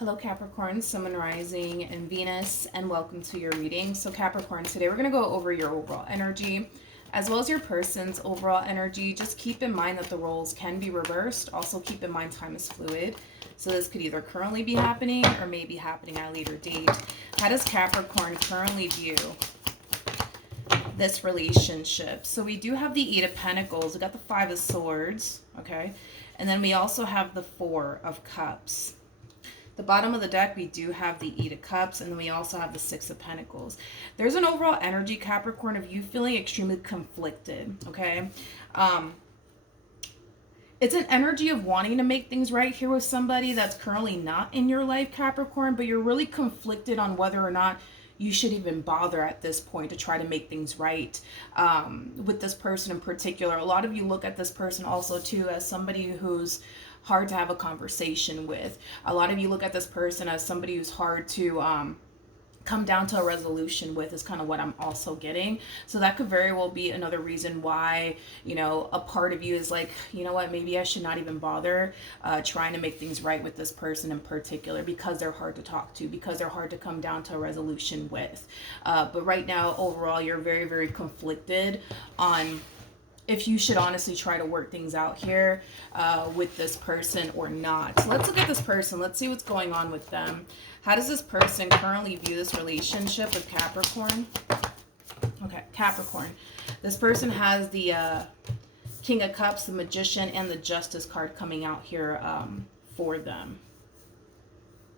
Hello Capricorn, Sun, Moon, Rising, and Venus, and welcome to your reading. So Capricorn, today we're going to go over your overall energy as well as your person's overall energy. Just keep in mind that the roles can be reversed. Also keep in mind time is fluid. So this could either currently be happening or may be happening at a later date. How does Capricorn currently view this relationship? So we do have the Eight of Pentacles. We got the Five of Swords, okay? And then we also have the Four of Cups. The bottom of the deck, we do have the Eight of Cups, and then we also have the Six of Pentacles. There's an overall energy, Capricorn, of you feeling extremely conflicted, okay? It's an energy of wanting to make things right here with somebody that's currently not in your life, Capricorn, but you're really conflicted on whether or not you should even bother at this point to try to make things right with this person in particular. A lot of you look at this person also, too, as somebody who's hard to have a conversation with. A lot of you look at this person as somebody who's hard to come down to a resolution with, is kind of what I'm also getting. So that could very well be another reason why, you know, a part of you is like, you know what, maybe I should not even bother trying to make things right with this person in particular, because they're hard to talk to, because they're hard to come down to a resolution with. But right now, overall, you're very, very conflicted on if you should honestly try to work things out here with this person or not. So let's look at this person. Let's see what's going on with them. How does this person currently view this relationship with Capricorn? Okay, Capricorn. This person has the King of Cups, the Magician, and the Justice card coming out here for them.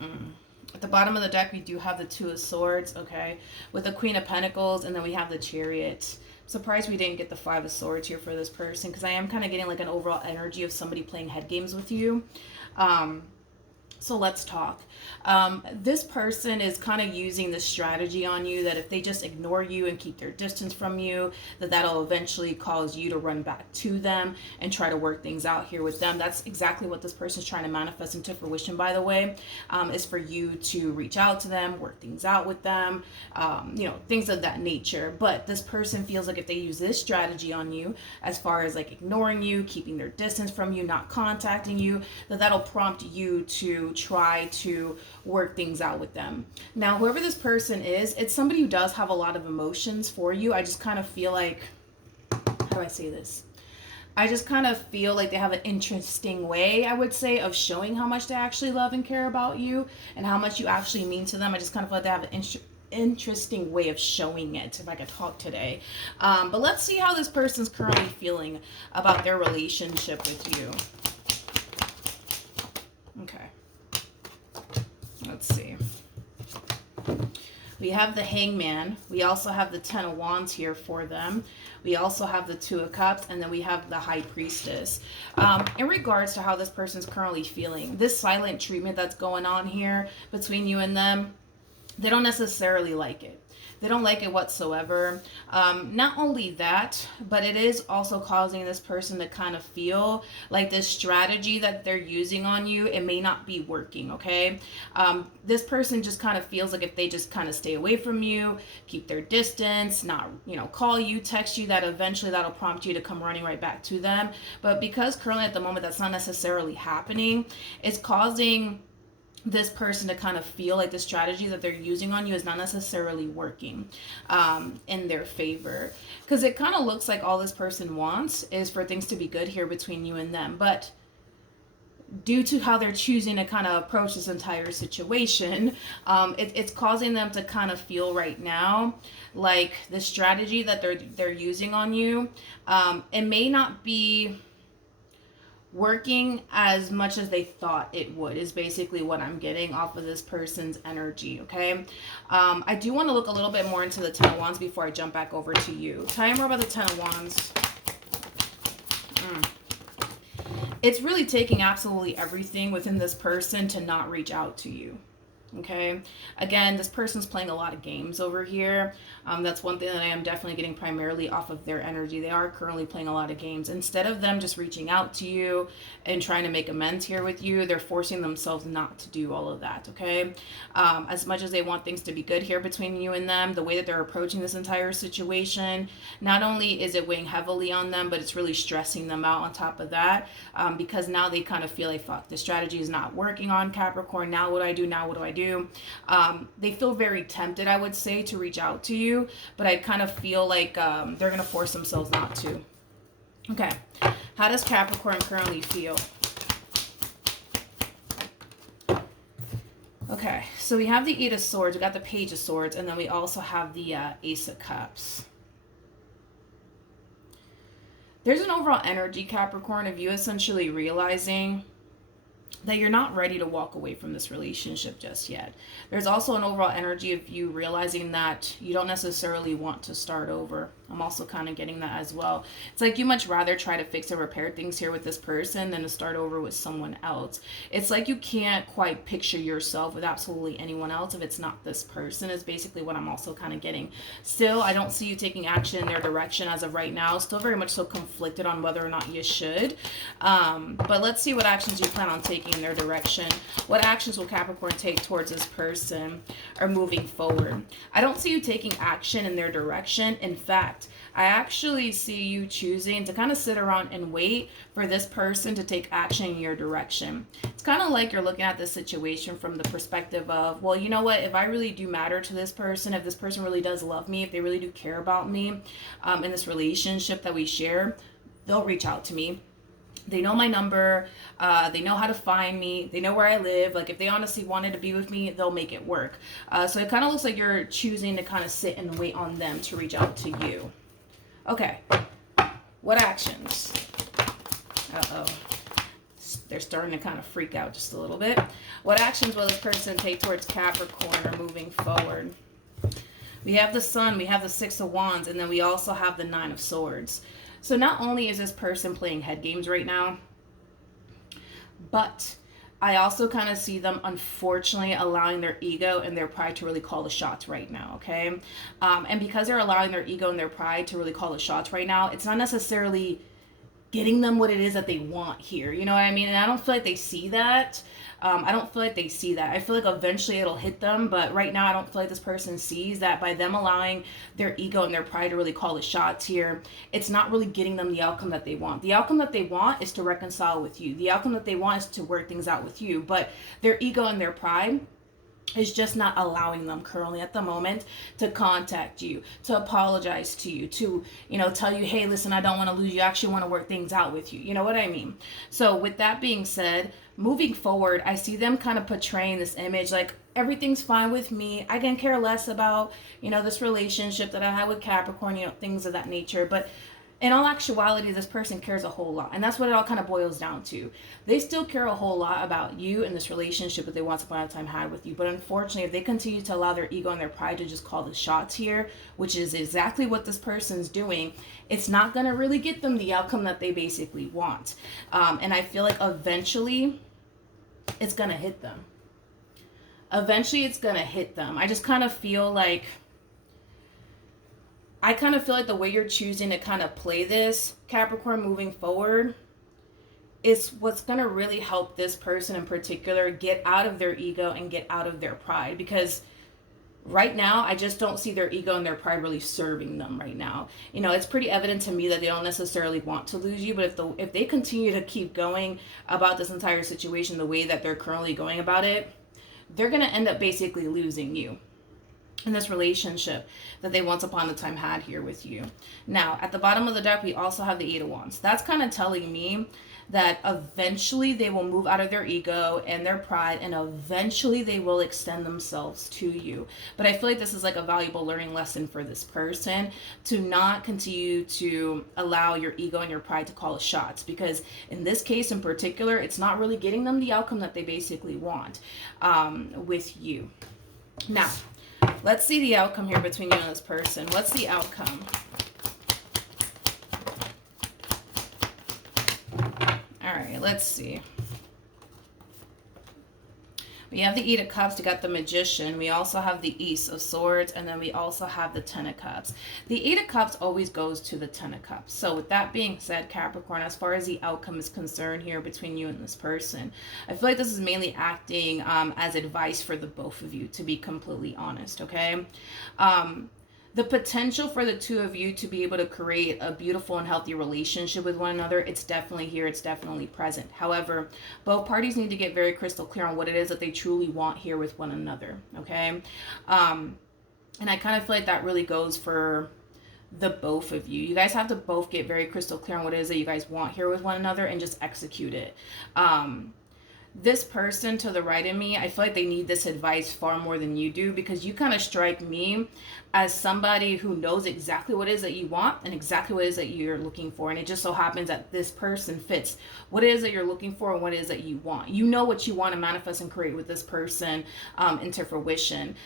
At the bottom of the deck, we do have the Two of Swords, okay, with the Queen of Pentacles, and then we have the Chariot. Surprised we didn't get the Five of Swords here for this person, because I am kind of getting like an overall energy of somebody playing head games with you. So let's talk. This person is kind of using this strategy on you that if they just ignore you and keep their distance from you, that'll eventually cause you to run back to them and try to work things out here with them. That's exactly what this person is trying to manifest into fruition, by the way, is for you to reach out to them, work things out with them, you know, things of that nature. But this person feels like if they use this strategy on you, as far as like ignoring you, keeping their distance from you, not contacting you, that'll prompt you to try to work things out with them. Now, whoever this person is, it's somebody who does have a lot of emotions for you. I just kind of feel like, how do I say this? I just kind of feel like they have an interesting way, I would say, of showing how much they actually love and care about you and how much you actually mean to them. I just kind of feel like they have an interesting way of showing it, if I could talk today. But let's see how this person's currently feeling about their relationship with you. Okay. Let's see. We have the Hangman. We also have the Ten of Wands here for them. We also have the Two of Cups, and then we have the High Priestess. In regards to how this person's currently feeling, this silent treatment that's going on here between you and them, they don't necessarily like it. They don't like it whatsoever. Not only that, but it is also causing this person to kind of feel like this strategy that they're using on you, it may not be working, okay? This person just kind of feels like if they just kind of stay away from you, keep their distance, not, you know, call you, text you, that eventually that'll prompt you to come running right back to them. But because currently at the moment that's not necessarily happening, it's causing this person to kind of feel like the strategy that they're using on you is not necessarily working in their favor, because it kind of looks like all this person wants is for things to be good here between you and them. But due to how they're choosing to kind of approach this entire situation, it's causing them to kind of feel right now like the strategy that they're using on you, it may not be working as much as they thought it would, is basically what I'm getting off of this person's energy, okay? I do want to look a little bit more into the Ten of Wands before I jump back over to you. Tell me more about the Ten of Wands. It's really taking absolutely everything within this person to not reach out to you. Okay, again, this person's playing a lot of games over here. That's one thing that I am definitely getting primarily off of their energy. They are currently playing a lot of games. Instead of them just reaching out to you and trying to make amends here with you, they're forcing themselves not to do all of that. Okay, as much as they want things to be good here between you and them, the way that they're approaching this entire situation, not only is it weighing heavily on them, but it's really stressing them out on top of that, because now they kind of feel like, fuck, the strategy is not working on Capricorn. Now what do I do? Now what do I do? They feel very tempted, I would say, to reach out to you, but I kind of feel like they're going to force themselves not to. Okay, how does Capricorn currently feel? Okay, so we have the Eight of Swords, we got the Page of Swords, and then we also have the Ace of Cups. There's an overall energy, Capricorn, of you essentially realizing that you're not ready to walk away from this relationship just yet. There's also an overall energy of you realizing that you don't necessarily want to start over. I'm also kind of getting that as well. It's like you much rather try to fix and repair things here with this person than to start over with someone else. It's like you can't quite picture yourself with absolutely anyone else if it's not this person, is basically what I'm also kind of getting. Still, I don't see you taking action in their direction as of right now. Still very much so conflicted on whether or not you should. But let's see what actions you plan on taking in their direction. What actions will Capricorn take towards this person or moving forward? I don't see you taking action in their direction. In fact, I actually see you choosing to kind of sit around and wait for this person to take action in your direction. It's kind of like you're looking at this situation from the perspective of, well, you know what, if I really do matter to this person, if this person really does love me, if they really do care about me in this relationship that we share, they'll reach out to me. They know my number, they know how to find me, they know where I live. Like, if they honestly wanted to be with me, they'll make it work. So it kind of looks like you're choosing to kind of sit and wait on them to reach out to you. Okay, what actions? Uh-oh, they're starting to kind of freak out just a little bit. What actions will this person take towards Capricorn or moving forward? We have the Sun, we have the Six of Wands, and then we also have the Nine of Swords. So not only is this person playing head games right now, but I also kind of see them, unfortunately, allowing their ego and their pride to really call the shots right now, okay? And because they're allowing their ego and their pride to really call the shots right now, it's not necessarily getting them what it is that they want here. You know what I mean? And I don't feel like they see that. I don't feel like they see that. I feel like eventually it'll hit them, but right now I don't feel like this person sees that by them allowing their ego and their pride to really call the shots here, it's not really getting them the outcome that they want. The outcome that they want is to reconcile with you. The outcome that they want is to work things out with you, but their ego and their pride is just not allowing them currently at the moment to contact you, to apologize to you, to, you know, tell you, hey, listen, I don't want to lose you. I actually want to work things out with you. You know what I mean? So with that being said, moving forward, I see them kind of portraying this image like everything's fine with me. I can care less about, you know, this relationship that I had with Capricorn, you know, things of that nature. But in all actuality, this person cares a whole lot. And that's what it all kind of boils down to. They still care a whole lot about you and this relationship that they once upon a time had with you. But unfortunately, if they continue to allow their ego and their pride to just call the shots here, which is exactly what this person's doing, it's not going to really get them the outcome that they basically want. And I feel like eventually it's going to hit them. Eventually it's going to hit them. I just kind of feel like the way you're choosing to kind of play this, Capricorn, moving forward, is what's going to really help this person in particular get out of their ego and get out of their pride. Because right now, I just don't see their ego and their pride really serving them right now. You know, it's pretty evident to me that they don't necessarily want to lose you, but if they continue to keep going about this entire situation the way that they're currently going about it, they're going to end up basically losing you in this relationship that they once upon a time had here with you. Now, at the bottom of the deck, we also have the Eight of Wands. That's kind of telling me that eventually they will move out of their ego and their pride, and eventually they will extend themselves to you. But I feel like this is like a valuable learning lesson for this person, to not continue to allow your ego and your pride to call the shots, because in this case in particular, it's not really getting them the outcome that they basically want with you. Now, let's see the outcome here between you and this person. What's the outcome? All right, let's see. We have the Eight of Cups, we got the Magician, we also have the Ace of Swords, and then we also have the Ten of Cups. The Eight of Cups always goes to the Ten of Cups. So with that being said, Capricorn, as far as the outcome is concerned here between you and this person, I feel like this is mainly acting as advice for the both of you, to be completely honest, okay? The potential for the two of you to be able to create a beautiful and healthy relationship with one another, it's definitely here, it's definitely present. However, both parties need to get very crystal clear on what it is that they truly want here with one another, okay? And I kind of feel like that really goes for the both of you. You guys have to both get very crystal clear on what it is that you guys want here with one another and just execute it. This person to the right of me, I feel like they need this advice far more than you do, because you kind of strike me as somebody who knows exactly what it is that you want and exactly what it is that you're looking for. And it just so happens that this person fits what it is that you're looking for and what it is that you want. You know what you want to manifest and create with this person into fruition.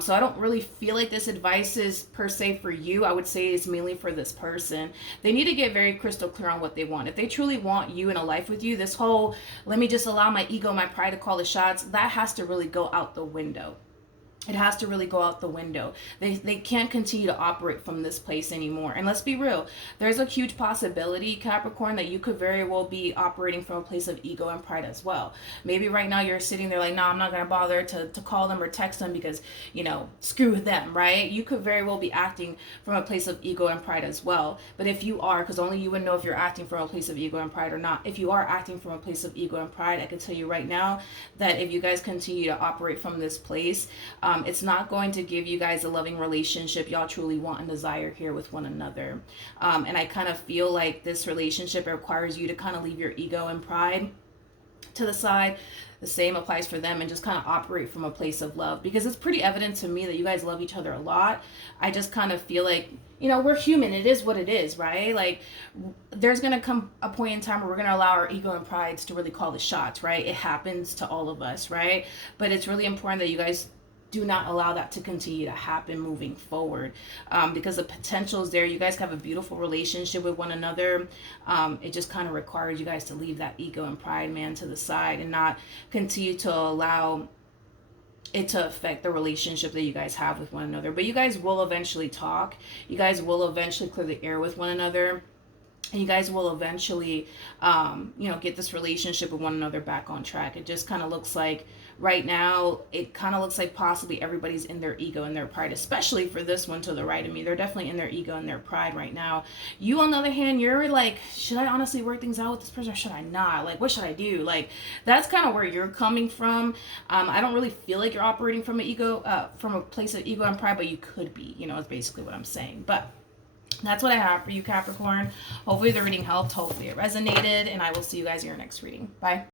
So I don't really feel like this advice is per se for you. I would say it's mainly for this person. They need to get very crystal clear on what they want. If they truly want you in a life with you, this whole, let me just allow my ego, my pride to call the shots, that has to really go out the window. It has to really go out the window. They can't continue to operate from this place anymore. And let's be real, there's a huge possibility, Capricorn, that you could very well be operating from a place of ego and pride as well. Maybe right now you're sitting there like, no, I'm not going to bother to call them or text them because, you know, screw them, right? You could very well be acting from a place of ego and pride as well. But if you are, because only you would know if you're acting from a place of ego and pride or not. If you are acting from a place of ego and pride, I can tell you right now that if you guys continue to operate from this place, it's not going to give you guys a loving relationship y'all truly want and desire here with one another. And I kind of feel like this relationship requires you to kind of leave your ego and pride to the side. The same applies for them, and just kind of operate from a place of love, because it's pretty evident to me that you guys love each other a lot. I just kind of feel like, you know, we're human. It is what it is, right? Like, there's going to come a point in time where we're going to allow our ego and prides to really call the shots, right? It happens to all of us, right? But it's really important that you guys do not allow that to continue to happen moving forward, because the potential is there. You guys have a beautiful relationship with one another. It just kind of requires you guys to leave that ego and pride, man, to the side and not continue to allow it to affect the relationship that you guys have with one another. But you guys will eventually talk. You guys will eventually clear the air with one another. And you guys will eventually, get this relationship with one another back on track. It just kind of looks like right now, it kind of looks like possibly everybody's in their ego and their pride, especially for this one to the right of me. They're definitely in their ego and their pride right now. You, on the other hand, you're like, should I honestly work things out with this person or should I not? Like, what should I do? Like, that's kind of where you're coming from. I don't really feel like you're operating from from a place of ego and pride, but you could be, is basically what I'm saying. But that's what I have for you, Capricorn. Hopefully the reading helped. Hopefully it resonated. And I will see you guys in your next reading. Bye.